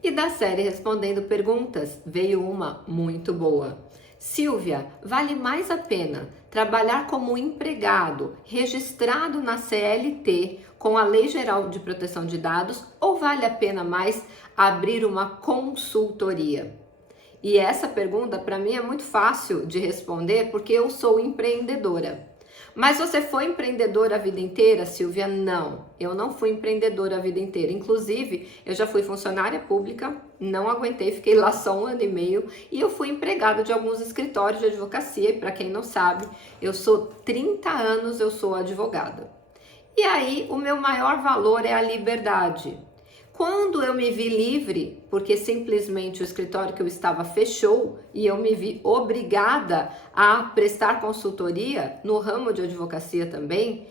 E da série Respondendo Perguntas, veio uma muito boa. Silvia, vale mais a pena trabalhar como empregado registrado na CLT com a Lei Geral de Proteção de Dados ou vale a pena mais abrir uma consultoria? E essa pergunta para mim é muito fácil de responder porque eu sou empreendedora. Mas você foi empreendedora a vida inteira, Silvia? Não, eu não fui empreendedora a vida inteira. Inclusive, eu já fui funcionária pública, não aguentei, fiquei lá só 1 ano e meio e eu fui empregada de alguns escritórios de advocacia. E para quem não sabe, eu sou 30 anos, eu sou advogada. E aí, o meu maior valor é a liberdade. Quando eu me vi livre, porque simplesmente o escritório que eu estava fechou e eu me vi obrigada a prestar consultoria no ramo de advocacia também,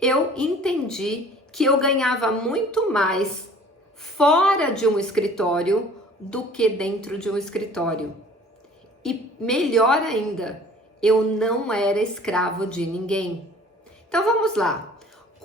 eu entendi que eu ganhava muito mais fora de um escritório do que dentro de um escritório. E melhor ainda, eu não era escravo de ninguém. Então vamos lá.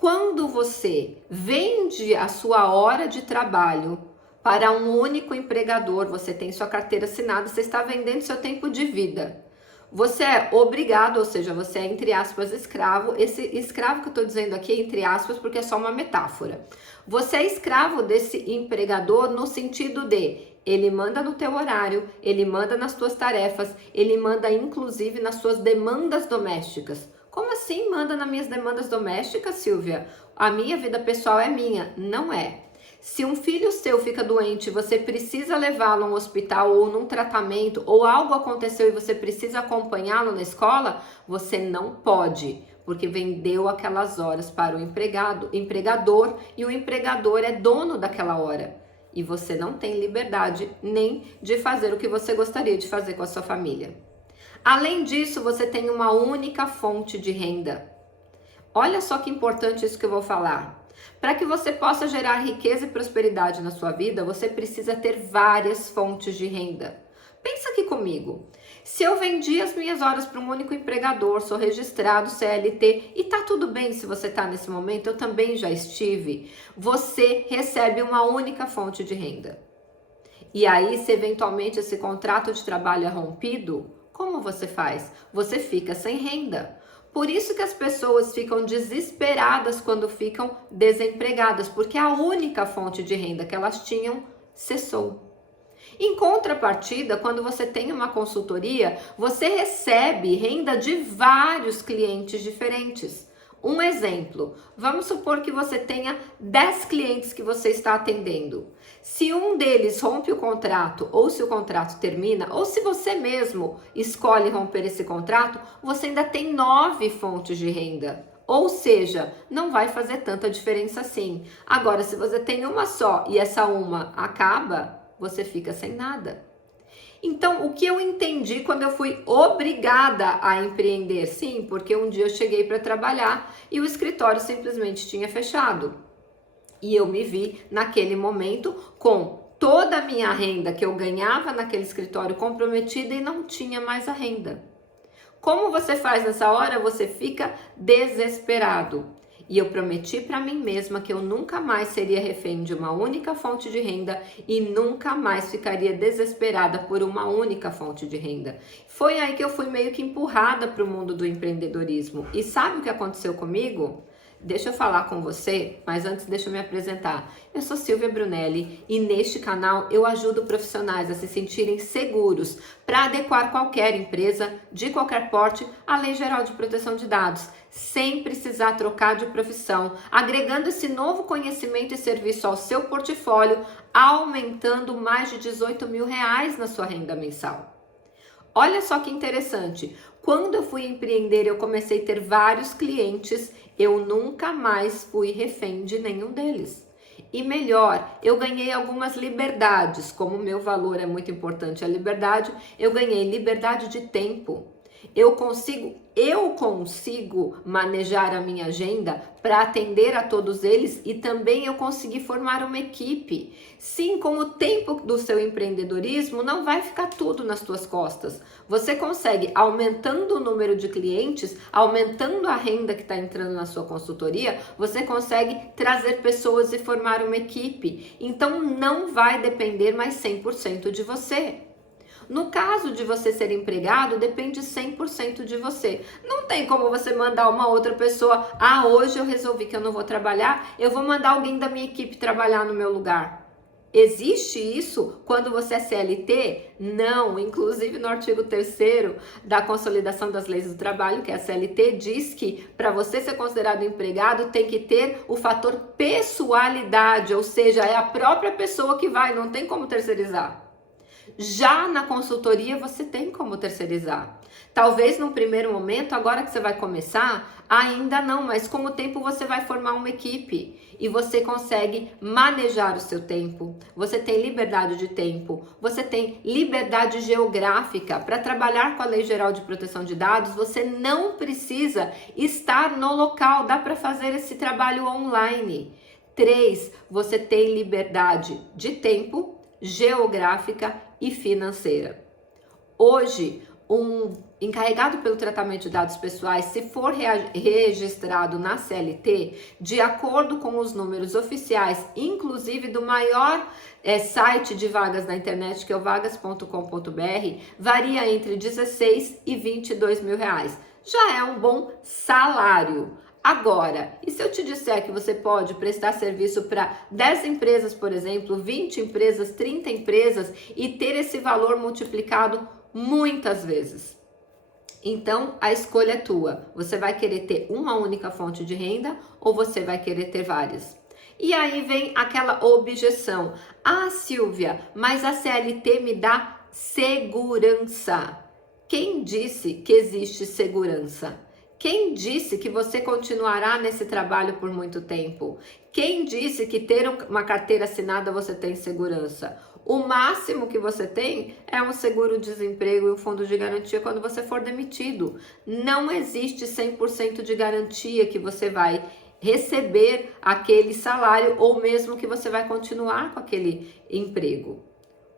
Quando você vende a sua hora de trabalho para um único empregador, você tem sua carteira assinada, você está vendendo seu tempo de vida. Você é obrigado, ou seja, você é, entre aspas, escravo. Esse escravo que eu estou dizendo aqui é entre aspas porque é só uma metáfora. Você é escravo desse empregador no sentido de ele manda no teu horário, ele manda nas tuas tarefas, ele manda inclusive nas suas demandas domésticas. Como assim manda nas minhas demandas domésticas, Silvia? A minha vida pessoal é minha. Não é. Se um filho seu fica doente, você precisa levá-lo a um hospital ou num tratamento, ou algo aconteceu e você precisa acompanhá-lo na escola, você não pode, porque vendeu aquelas horas para o empregador, e o empregador é dono daquela hora. E você não tem liberdade nem de fazer o que você gostaria de fazer com a sua família. Além disso, você tem uma única fonte de renda. Olha só que importante isso que eu vou falar. Para que você possa gerar riqueza e prosperidade na sua vida, você precisa ter várias fontes de renda. Pensa aqui comigo. Se eu vendi as minhas horas para um único empregador, sou registrado CLT e tá tudo bem se você tá nesse momento, eu também já estive. Você recebe uma única fonte de renda. E aí, se eventualmente esse contrato de trabalho é rompido, como você faz? Você fica sem renda. Por isso que as pessoas ficam desesperadas quando ficam desempregadas, porque a única fonte de renda que elas tinham cessou. Em contrapartida, quando você tem uma consultoria, você recebe renda de vários clientes diferentes. Um exemplo, vamos supor que você tenha 10 clientes que você está atendendo. Se um deles rompe o contrato, ou se o contrato termina, ou se você mesmo escolhe romper esse contrato, você ainda tem 9 fontes de renda. Ou seja, não vai fazer tanta diferença assim. Agora, se você tem uma só e essa uma acaba, você fica sem nada. Então, o que eu entendi quando eu fui obrigada a empreender? Sim, porque um dia eu cheguei para trabalhar e o escritório simplesmente tinha fechado. E eu me vi naquele momento com toda a minha renda que eu ganhava naquele escritório comprometida e não tinha mais a renda. Como você faz nessa hora? Você fica desesperado. E eu prometi para mim mesma que eu nunca mais seria refém de uma única fonte de renda e nunca mais ficaria desesperada por uma única fonte de renda. Foi aí que eu fui meio que empurrada para o mundo do empreendedorismo. E sabe o que aconteceu comigo? Deixa eu falar com você, mas antes deixa eu me apresentar. Eu sou Silvia Brunelli e neste canal eu ajudo profissionais a se sentirem seguros para adequar qualquer empresa de qualquer porte à Lei Geral de Proteção de Dados, sem precisar trocar de profissão, agregando esse novo conhecimento e serviço ao seu portfólio, aumentando mais de R$ 18.000 na sua renda mensal. Olha só que interessante, quando eu fui empreender eu comecei a ter vários clientes, eu nunca mais fui refém de nenhum deles. E melhor, eu ganhei algumas liberdades, como o meu valor é muito importante a liberdade, eu ganhei liberdade de tempo. Eu consigo manejar a minha agenda para atender a todos eles e também eu consegui formar uma equipe. Sim, com o tempo do seu empreendedorismo, não vai ficar tudo nas tuas costas. Você consegue, aumentando o número de clientes, aumentando a renda que está entrando na sua consultoria, você consegue trazer pessoas e formar uma equipe. Então, não vai depender mais 100% de você. No caso de você ser empregado, depende 100% de você. Não tem como você mandar uma outra pessoa, hoje eu resolvi que eu não vou trabalhar, eu vou mandar alguém da minha equipe trabalhar no meu lugar. Existe isso quando você é CLT? Não, inclusive no artigo 3º da Consolidação das Leis do Trabalho, que é a CLT, diz que para você ser considerado empregado tem que ter o fator pessoalidade, ou seja, é a própria pessoa que vai, não tem como terceirizar. Já na consultoria você tem como terceirizar. Talvez no primeiro momento, agora que você vai começar, ainda não, mas com o tempo você vai formar uma equipe e você consegue manejar o seu tempo. Você tem liberdade de tempo, você tem liberdade geográfica para trabalhar com a Lei Geral de Proteção de Dados. Você não precisa estar no local, dá para fazer esse trabalho online. 3, você tem liberdade de tempo, geográfica e financeira. Hoje, um encarregado pelo tratamento de dados pessoais, se for registrado na CLT, de acordo com os números oficiais, inclusive do maior site de vagas na internet, que é o vagas.com.br, varia entre 16 e 22 mil reais. Já é um bom salário. Agora, e se eu te disser que você pode prestar serviço para 10 empresas, por exemplo, 20 empresas, 30 empresas e ter esse valor multiplicado muitas vezes? Então, a escolha é tua. Você vai querer ter uma única fonte de renda ou você vai querer ter várias? E aí vem aquela objeção. Silvia, mas a CLT me dá segurança. Quem disse que existe segurança? Quem disse que você continuará nesse trabalho por muito tempo? Quem disse que ter uma carteira assinada você tem segurança? O máximo que você tem é um seguro-desemprego e um fundo de garantia quando você for demitido. Não existe 100% de garantia que você vai receber aquele salário ou mesmo que você vai continuar com aquele emprego.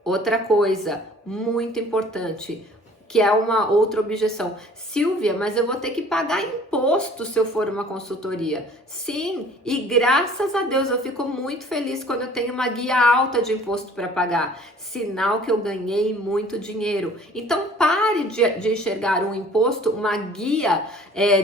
Outra coisa muito importante, que é uma outra objeção. Silvia, mas eu vou ter que pagar imposto se eu for uma consultoria. Sim, e graças a Deus eu fico muito feliz quando eu tenho uma guia alta de imposto para pagar. Sinal que eu ganhei muito dinheiro. Então pare de enxergar um imposto, uma guia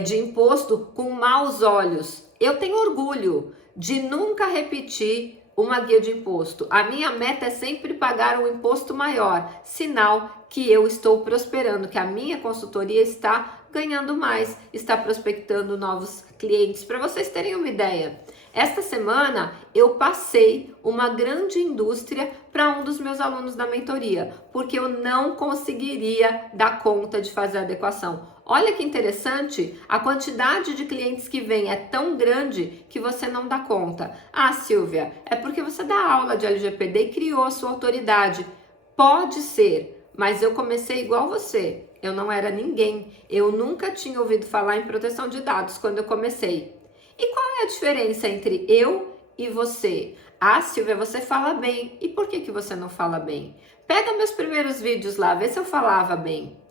de imposto com maus olhos. Eu tenho orgulho de nunca repetir uma guia de imposto. A minha meta é sempre pagar um imposto maior, sinal que eu estou prosperando, que a minha consultoria está ganhando mais, está prospectando novos clientes. Para vocês terem uma ideia, esta semana eu passei uma grande indústria para um dos meus alunos da mentoria, porque eu não conseguiria dar conta de fazer a adequação. Olha que interessante, a quantidade de clientes que vem é tão grande que você não dá conta. Silvia, é porque você dá aula de LGPD e criou a sua autoridade. Pode ser, mas eu comecei igual você. Eu não era ninguém. Eu nunca tinha ouvido falar em proteção de dados quando eu comecei. E qual é a diferença entre eu e você? Silvia, você fala bem. E por que você não fala bem? Pega meus primeiros vídeos lá, vê se eu falava bem.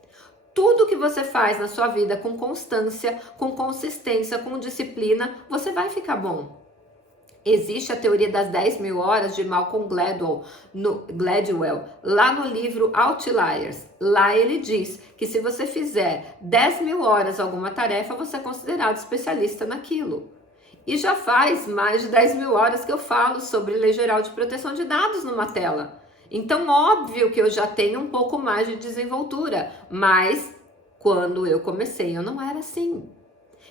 Tudo que você faz na sua vida com constância, com consistência, com disciplina, você vai ficar bom. Existe a teoria das 10.000 horas de Malcolm Gladwell, lá no livro Outliers. Lá ele diz que se você fizer 10.000 horas alguma tarefa, você é considerado especialista naquilo. E já faz mais de 10.000 horas que eu falo sobre Lei Geral de Proteção de Dados numa tela. Então, óbvio que eu já tenho um pouco mais de desenvoltura, mas quando eu comecei eu não era assim.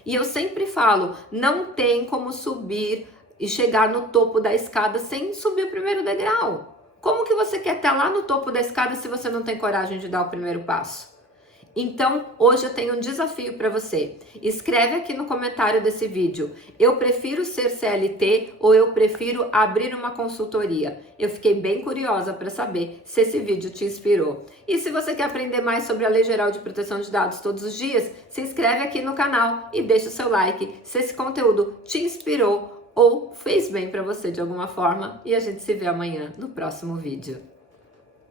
E eu sempre falo, não tem como subir e chegar no topo da escada sem subir o primeiro degrau. Como que você quer estar lá no topo da escada se você não tem coragem de dar o primeiro passo? Então, hoje eu tenho um desafio para você. Escreve aqui no comentário desse vídeo: eu prefiro ser CLT ou eu prefiro abrir uma consultoria? Eu fiquei bem curiosa para saber se esse vídeo te inspirou. E se você quer aprender mais sobre a Lei Geral de Proteção de Dados todos os dias, se inscreve aqui no canal e deixa o seu like se esse conteúdo te inspirou ou fez bem para você de alguma forma. E a gente se vê amanhã no próximo vídeo.